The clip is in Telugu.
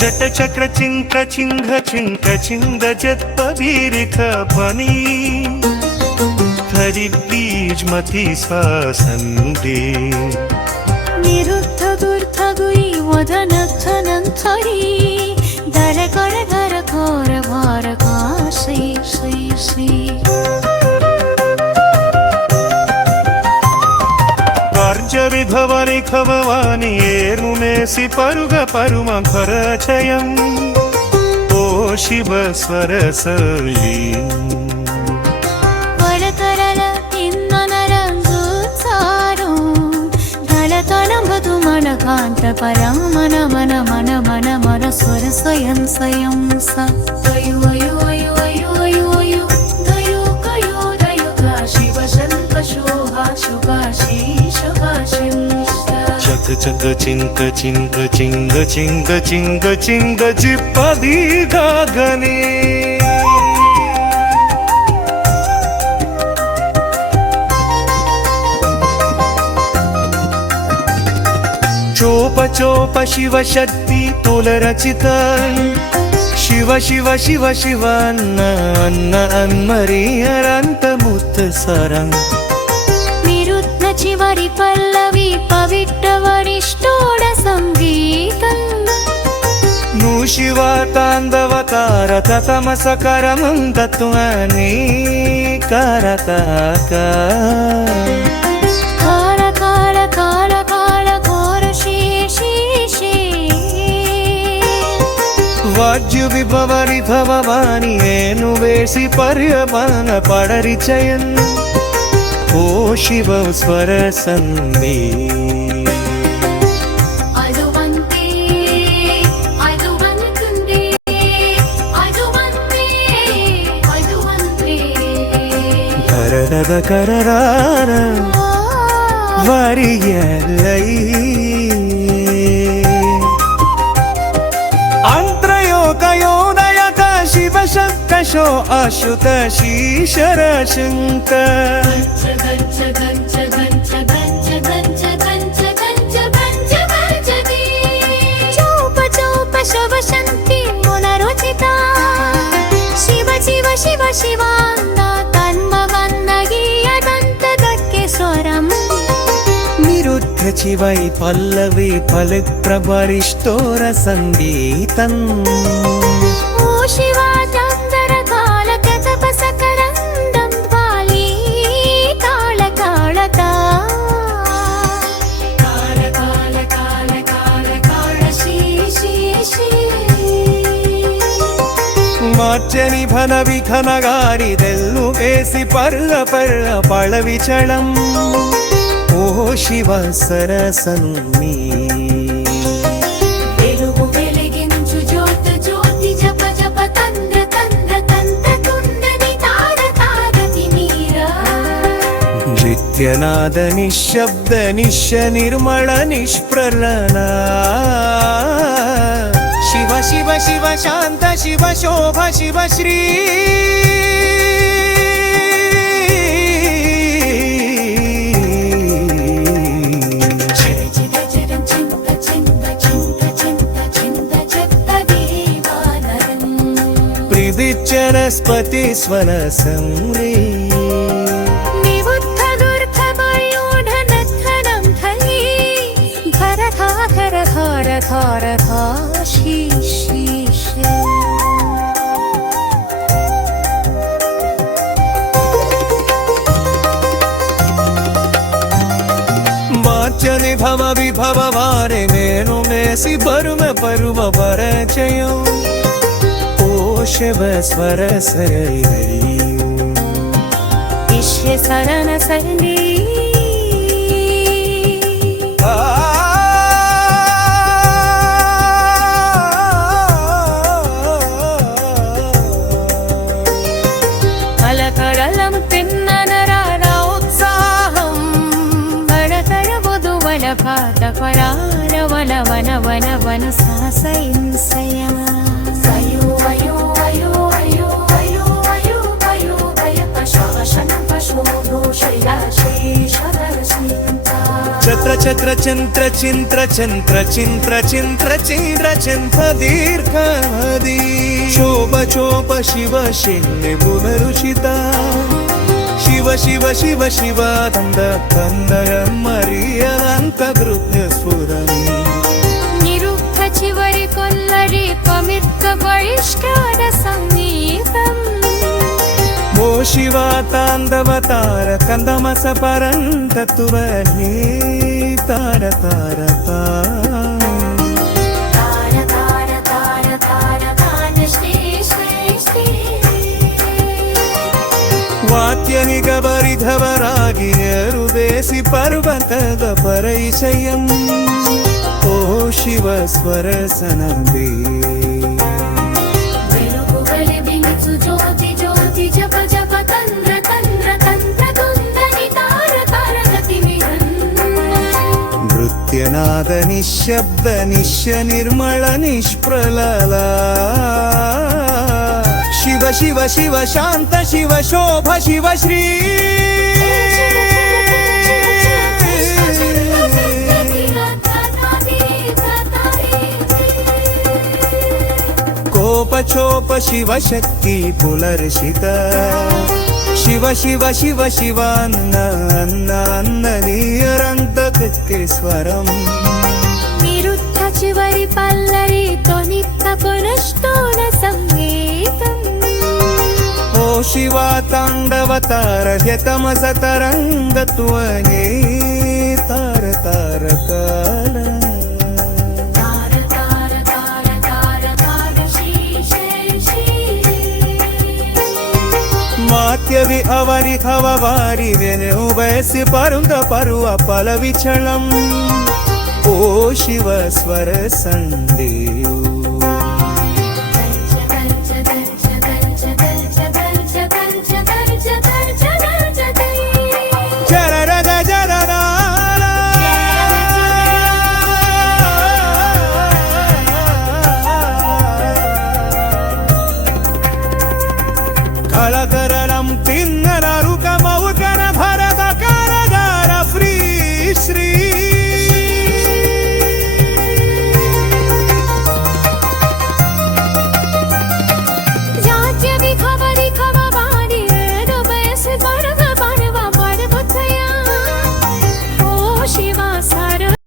జట చక్ర చింక చింగ చింక చింద జత్పదీరిక పని హరి బీజ్ మతి శ్వాసందే నిరుద్ధ దుర్ధగుయి వదనర్థనంతరి దర కర ధర ఘోర భార కాశీ శ్రీ శ్రీ కార్య విభవని ఖభవాని ఏరుమేసి పరుగ పరుమ ఖరచయం ఓ శివ స్వరసలి వరతరల తిన్ననరంజుచారు ధలతలంబదు మన కాంత పరం మన మన మన మన మన స్వర స్వయం స్వయం స అయు అయు అయు అయు అయు అయు దయో కయో దయో గా శివ శంక శోభా శుభాశీ చక చక చింక చింక చింగ చింగ చింగ చింగ చిప్పది గాగనే చోప చోప శివ శక్తి తుల రచిత శివ శివ శివ శివ అన్న అన్న అన్మరి అరంత ముత్త సరం చివరి పల్లవి పవిట్ర వరిష్టోడ సంగీతం ను శివ తాండవకార తమసకరమం తత్వాని కరతాక కాల కాల కాల కాల ఘోర శేషే వాజ్యు విభవ విభవాని ఏను వేసి పర్యమాన పడరిచయన్ ఓ శివ స్వర సందే ధరద కరరార వరియలై అంత్రయోగయోదయక శివ శంకశో అశుత శీశర శంక శవ శంతి మునరుచిత శివ శివ శివ శివాంద తన్మవన్నగీయదంత దక్కే స్వరం నిరుద్ధ చివై పల్లవి ఫలిత్రవరిష్టోర సంగీతం ఓ శివా చందర కాల కతపసకరందం వాలి తాళ తాళతా మార్చని భన విఘనగారి దెల్లు వేసి పర్ల పర్ల పళవిచళం ఓ శివ సరసన్మి వెలుగు వెలిగించు జ్యోత జ్యోతి జప జప తంద్ర తంద్ర తంత్ర తుండని తార తారతి మీరా నిత్యనాద నిశ్శబ్ద నిశ్య నిర్మల నిష్ప్రలనా శివ శివ శివ శాంత శివ శోభ శివ శ్రీ ప్రిదిచ్చనస్పతి స్వన సంరే మార్చని భవ విభవ వారే నేను మేసి పరుమ పరువ పరిచయం ఓ శివ స్వర సరి విశ్వ శరణ సంగీ కలకరలం తిన్ననరార ఉత్సాహం కరకరవధువల పాత పరార వన వన వన వన సాసయింసయమా వయో వయో వయో వయో వయో వయో వయో వయ పశాసన పశోధో శైలాశేష దర్శించ ఛత్ర ఛత్ర చంత్ర చింత్ర చంత్ర చింత్ర చింత్ర చీర చంత్ర దీర్ఘమది శోభ చోప శివ శిన్నే పునరుషిత శివ శివ శివ శివ తంద తందయ మరియ అంత గృహ్య స్ఫురన్ నిరుద్ధ చివరి కొల్లరి పమిత్త పరిష్కార సంగీతం ఓ శివ తాండవతార కందమస పరంతత్వనే తార తార తార తార తార తార తాన శ్రీ శ్రీ శ్రీ ವಾತ್ಯನಿಗ ಬರಿಧವರಾಗಿಯರು ದೇಸಿ ಪರ್ವತದ ಪರಿಚಯಂ ಓ ಶಿವ ಸ್ವರ ಸನಂದೇ వెలుగుగలి బించు జ్యోతి జ్యోతి జప జప తంద్ర తంద్ర తంత్ర తుందని తార తార గతి విహన్ ನೃತ್ಯನಾದ ನಿಶ್ಶಬ್ದ ನಿಶ್ಯ ನಿರ್ಮಳ ನಿಷ್ಪ್ರಲಲ ಶಿವ ಶಿವ ಶಿವ ಶಾಂತ ಶಿವ ಶೋಭ ಶಿವ ಶ್ರೀ ಕೋಪಚೋಪ ಶಿವ ಶಕ್ತಿ ಪುಲರ್ಷಿತ ಶಿವ ಶಿವ ಶಿವ ಶಿವ ಅನ್ನ ಅನ್ನ ಅನ್ನ ನೀರಂತ ಸ್ವರಂ నిరుద్ధ చివరి పల్లరితో నిత్య పునష్టోణ సంగీతం ಓ ಶಿವ ತಾಂಡವತಾರ ಹ್ಯತಮಸ ತರಂಗತ್ವನೇ ತಾರ ತಾರ ಕಾಲ తార తార తార తార తార శ్రీ శ్రీ శ్రీ ಮಾತ್ಯವಿ ಅವರಿ ಅವವಾರಿವೆನೆ ಬಯಸಿ ಪರುಂದ ಪರುವ ಫಲವಿಚಳಂ ಓ ಶಿವ ಸ್ವರ ಸಂದೇವು